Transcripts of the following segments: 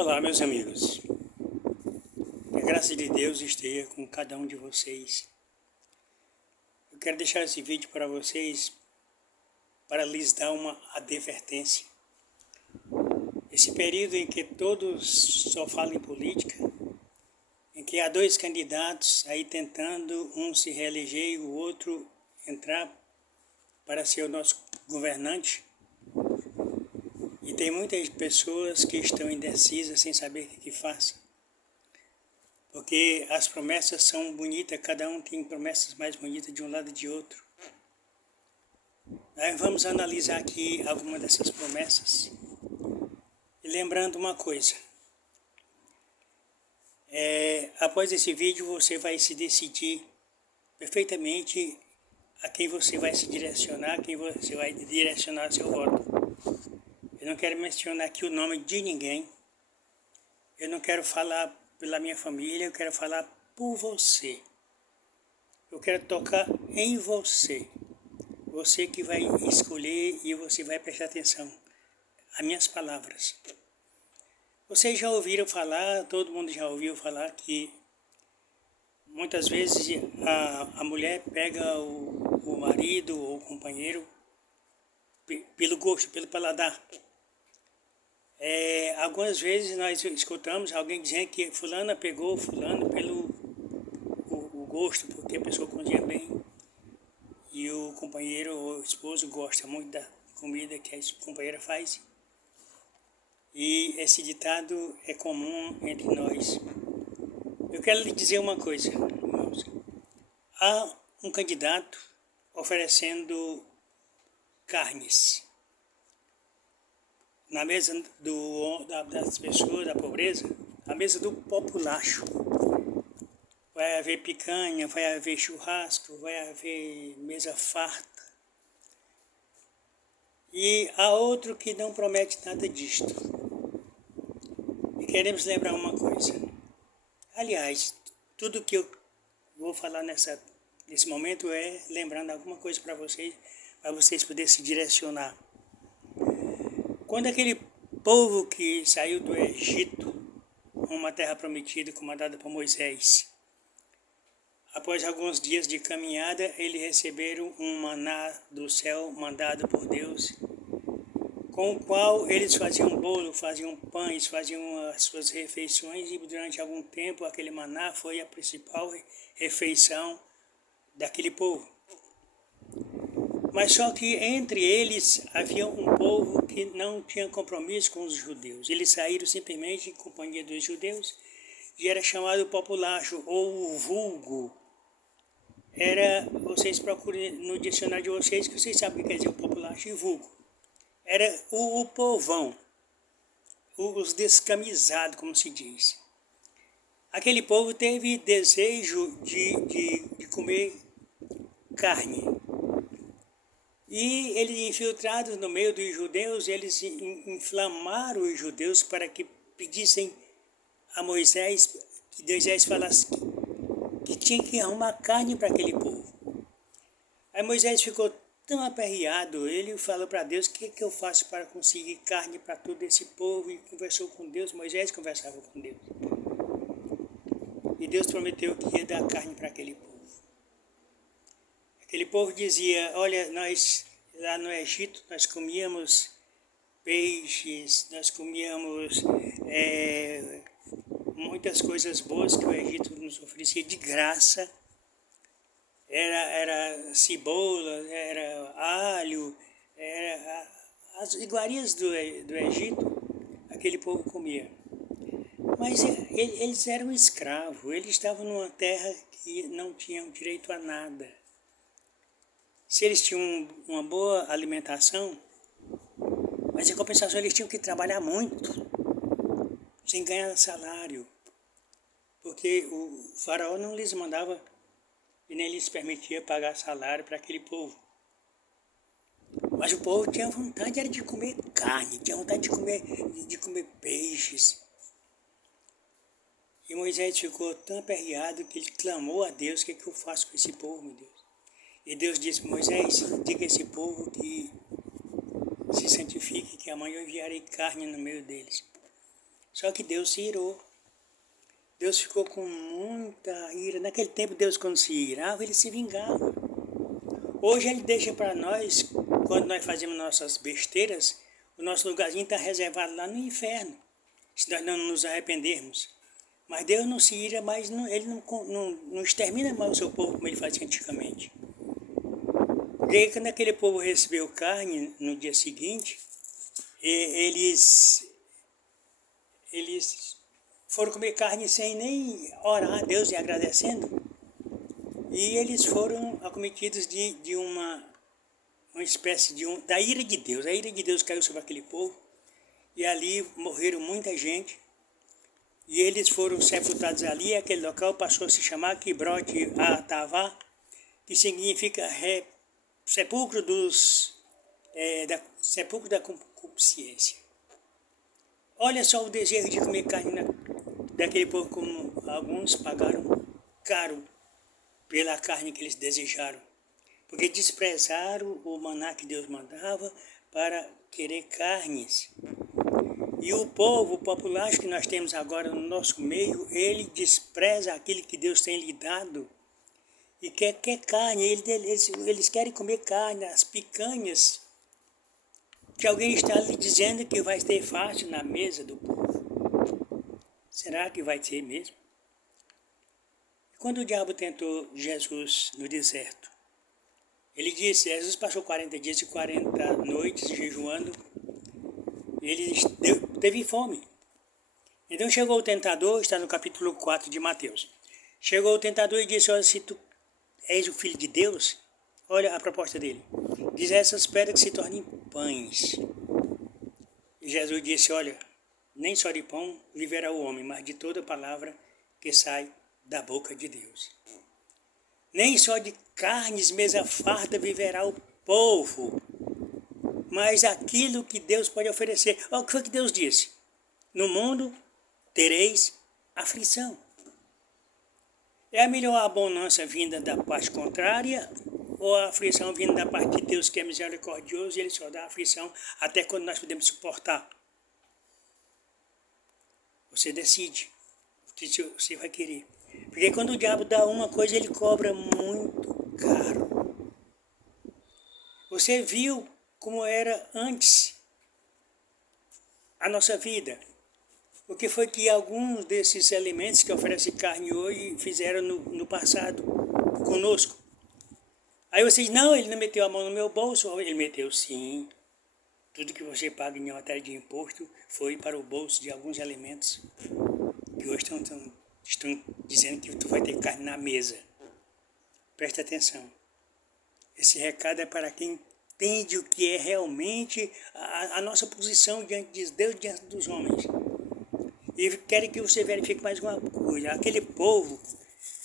Olá, meus amigos. Que a graça de Deus esteja com cada um de vocês. Eu quero deixar esse vídeo para vocês para lhes dar uma advertência. Esse período em que todos só falam em política, em que há dois candidatos aí tentando, um se reeleger e o outro entrar para ser o nosso governante, e tem muitas pessoas que estão indecisas sem saber o que façam. Porque as promessas são bonitas, cada um tem promessas mais bonitas de um lado e de outro. Nós vamos analisar aqui algumas dessas promessas. E lembrando uma coisa. Após esse vídeo você vai se decidir perfeitamente a quem você vai se direcionar, a quem você vai direcionar seu voto. Eu não quero mencionar aqui o nome de ninguém. Eu não quero falar pela minha família, eu quero falar por você. Eu quero tocar em você. Você que vai escolher e você vai prestar atenção às minhas palavras. Vocês já ouviram falar, todo mundo já ouviu falar que muitas vezes a mulher pega o marido ou o companheiro pelo gosto, pelo paladar. Algumas vezes nós escutamos alguém dizendo que fulana pegou fulano pelo o gosto, porque a pessoa cozinha bem e o companheiro ou o esposo gosta muito da comida que a companheira faz. E esse ditado é comum entre nós. Eu quero lhe dizer uma coisa, irmãos. Há um candidato oferecendo carnes na mesa das pessoas, da pobreza, a mesa do populacho. Vai haver picanha, vai haver churrasco, vai haver mesa farta. E há outro que não promete nada disto. E queremos lembrar uma coisa. Aliás, tudo que eu vou falar nesse momento é lembrando alguma coisa para vocês poderem se direcionar. Quando aquele povo que saiu do Egito, uma terra prometida comandada por Moisés, após alguns dias de caminhada, eles receberam um maná do céu mandado por Deus, com o qual eles faziam bolo, faziam pães, faziam as suas refeições, e durante algum tempo aquele maná foi a principal refeição daquele povo. Mas só que entre eles havia um povo que não tinha compromisso com os judeus. Eles saíram simplesmente em companhia dos judeus e era chamado populacho ou vulgo. Vocês procurem no dicionário de vocês que vocês sabem o que quer dizer o populacho e vulgo. Era o povão, os descamisados, como se diz. Aquele povo teve desejo de comer carne. E eles, infiltrados no meio dos judeus, eles inflamaram os judeus para que pedissem a Moisés, que Moisés falasse que tinha que arrumar carne para aquele povo. Aí Moisés ficou tão aperreado, ele falou para Deus, o que eu faço para conseguir carne para todo esse povo? E conversou com Deus, Moisés conversava com Deus. E Deus prometeu que ia dar carne para aquele povo. Aquele povo dizia, olha, nós lá no Egito, nós comíamos peixes, nós comíamos muitas coisas boas que o Egito nos oferecia de graça. Era cebola, era alho, as iguarias do Egito, aquele povo comia. Mas eles eram escravos, eles estavam numa terra que não tinham direito a nada. Se eles tinham uma boa alimentação, mas em compensação eles tinham que trabalhar muito, sem ganhar salário, porque o faraó não lhes mandava e nem lhes permitia pagar salário para aquele povo. Mas o povo tinha vontade era de comer carne, tinha vontade de comer peixes. E Moisés ficou tão aperreado que ele clamou a Deus, o que eu faço com esse povo, meu Deus? E Deus disse, Moisés, diga a esse povo que se santifique, que amanhã eu enviarei carne no meio deles. Só que Deus se irou. Deus ficou com muita ira. Naquele tempo, Deus, quando se irava, ele se vingava. Hoje ele deixa para nós, quando nós fazemos nossas besteiras, o nosso lugarzinho está reservado lá no inferno, se nós não nos arrependermos. Mas Deus não se ira, mas ele não extermina mais o seu povo como ele fazia antigamente. Porque quando aquele povo recebeu carne no dia seguinte, eles foram comer carne sem nem orar a Deus e agradecendo. E eles foram acometidos de uma espécie da ira de Deus. A ira de Deus caiu sobre aquele povo. E ali morreram muita gente. E eles foram sepultados ali. Aquele local passou a se chamar Kibrote Atavá, que significa sepulcro da concupiscência. Olha só o desejo de comer carne daquele povo, como alguns pagaram caro pela carne que eles desejaram. Porque desprezaram o maná que Deus mandava para querer carnes. E o povo popular que nós temos agora no nosso meio, ele despreza aquilo que Deus tem lhe dado e quer carne. Eles querem comer carne, as picanhas, que alguém está lhe dizendo que vai ter fácil na mesa do povo. Será que vai ter mesmo? Quando o diabo tentou Jesus no deserto, ele disse, Jesus passou 40 dias e 40 noites jejuando, ele teve fome. Então chegou o tentador, está no capítulo 4 de Mateus. Chegou o tentador e disse, olha, se tu és o Filho de Deus, olha a proposta dele, diz a essas pedras que se tornem pães. E Jesus disse, olha, nem só de pão viverá o homem, mas de toda palavra que sai da boca de Deus. Nem só de carnes mesa farta viverá o povo, mas aquilo que Deus pode oferecer. Olha o que foi que Deus disse? No mundo tereis aflição. É melhor a abundância vinda da parte contrária ou a aflição vinda da parte de Deus, que é misericordioso e ele só dá aflição até quando nós podemos suportar? Você decide o que você vai querer. Porque quando o diabo dá uma coisa, ele cobra muito caro. Você viu como era antes a nossa vida. O que foi que alguns desses elementos que oferecem carne hoje fizeram no passado conosco? Aí você diz, não, ele não meteu a mão no meu bolso. Ele meteu sim. Tudo que você paga em matéria de imposto foi para o bolso de alguns elementos que hoje estão dizendo que tu vai ter carne na mesa. Presta atenção. Esse recado é para quem entende o que é realmente a nossa posição diante de Deus, diante dos homens. E quero que você verifique mais uma coisa. Aquele povo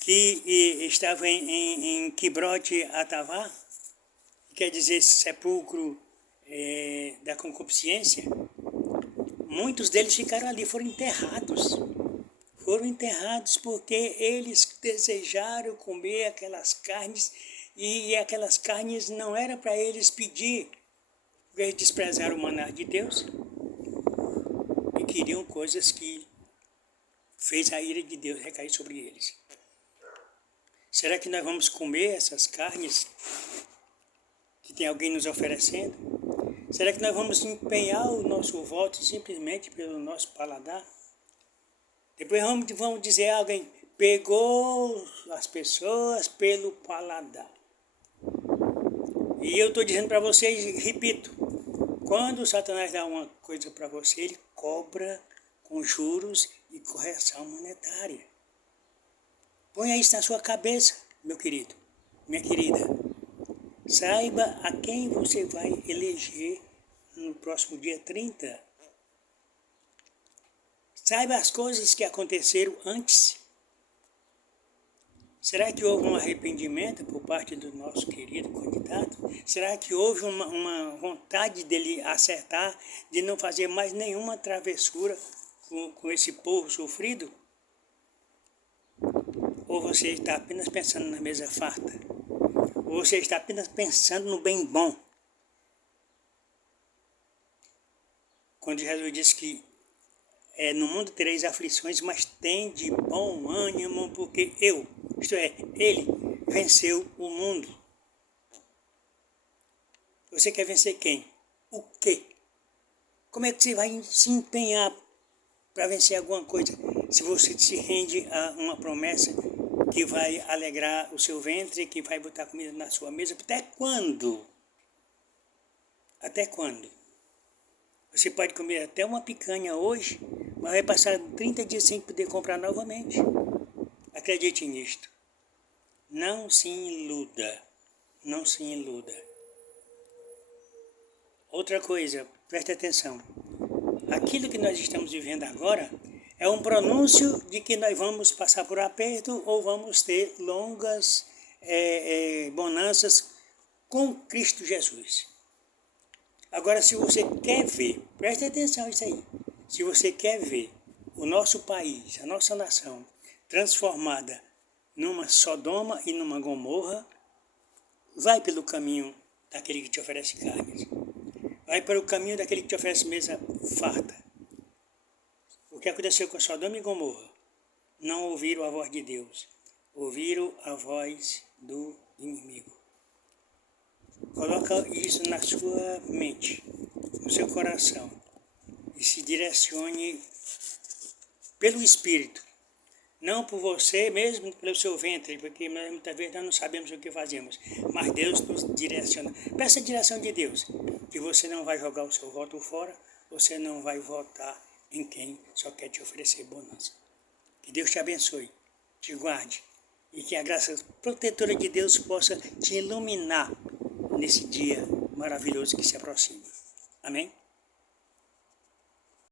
que estava em Kibrote Atavá, quer dizer sepulcro da concupiscência, muitos deles ficaram ali, foram enterrados. Foram enterrados porque eles desejaram comer aquelas carnes e aquelas carnes não era para eles pedir, porque eles desprezaram o maná de Deus e queriam coisas que fez a ira de Deus recair sobre eles. Será que nós vamos comer essas carnes que tem alguém nos oferecendo? Será que nós vamos empenhar o nosso voto simplesmente pelo nosso paladar? Depois vamos dizer a alguém, pegou as pessoas pelo paladar. E eu estou dizendo para vocês, repito, quando o Satanás dá uma coisa para você, ele cobra com juros e correção monetária. Ponha isso na sua cabeça, meu querido, minha querida. Saiba a quem você vai eleger no próximo dia 30. Saiba as coisas que aconteceram antes. Será que houve um arrependimento por parte do nosso querido candidato? Será que houve uma vontade dele acertar, de não fazer mais nenhuma travessura com esse povo sofrido? Ou você está apenas pensando na mesa farta? Ou você está apenas pensando no bem bom? Quando Jesus disse que no mundo tereis aflições, mas tem de bom ânimo, porque eu, isto é, ele venceu o mundo. Você quer vencer quem? O quê? Como é que você vai se empenhar para vencer alguma coisa se você se rende a uma promessa que vai alegrar o seu ventre, que vai botar comida na sua mesa? Até quando? Até quando? Você pode comer até uma picanha hoje, mas vai passar 30 dias sem poder comprar novamente. Acredite nisto. Não se iluda. Não se iluda. Outra coisa, preste atenção. Aquilo que nós estamos vivendo agora é um pronúncio de que nós vamos passar por aperto ou vamos ter longas bonanças com Cristo Jesus. Agora, se você quer ver, preste atenção a isso aí, se você quer ver o nosso país, a nossa nação, transformada numa Sodoma e numa Gomorra, vai pelo caminho daquele que te oferece carnes. Vai para o caminho daquele que te oferece mesa farta. O que aconteceu com Sodoma e Gomorra? Não ouviram a voz de Deus, ouviram a voz do inimigo. Coloca isso na sua mente, no seu coração, e se direcione pelo Espírito, não por você mesmo, pelo seu ventre, porque muitas vezes nós não sabemos o que fazemos, mas Deus nos direciona. Peça a direção de Deus, que você não vai jogar o seu voto fora, você não vai votar em quem só quer te oferecer bonança. Que Deus te abençoe, te guarde, e que a graça protetora de Deus possa te iluminar nesse dia maravilhoso que se aproxima. Amém?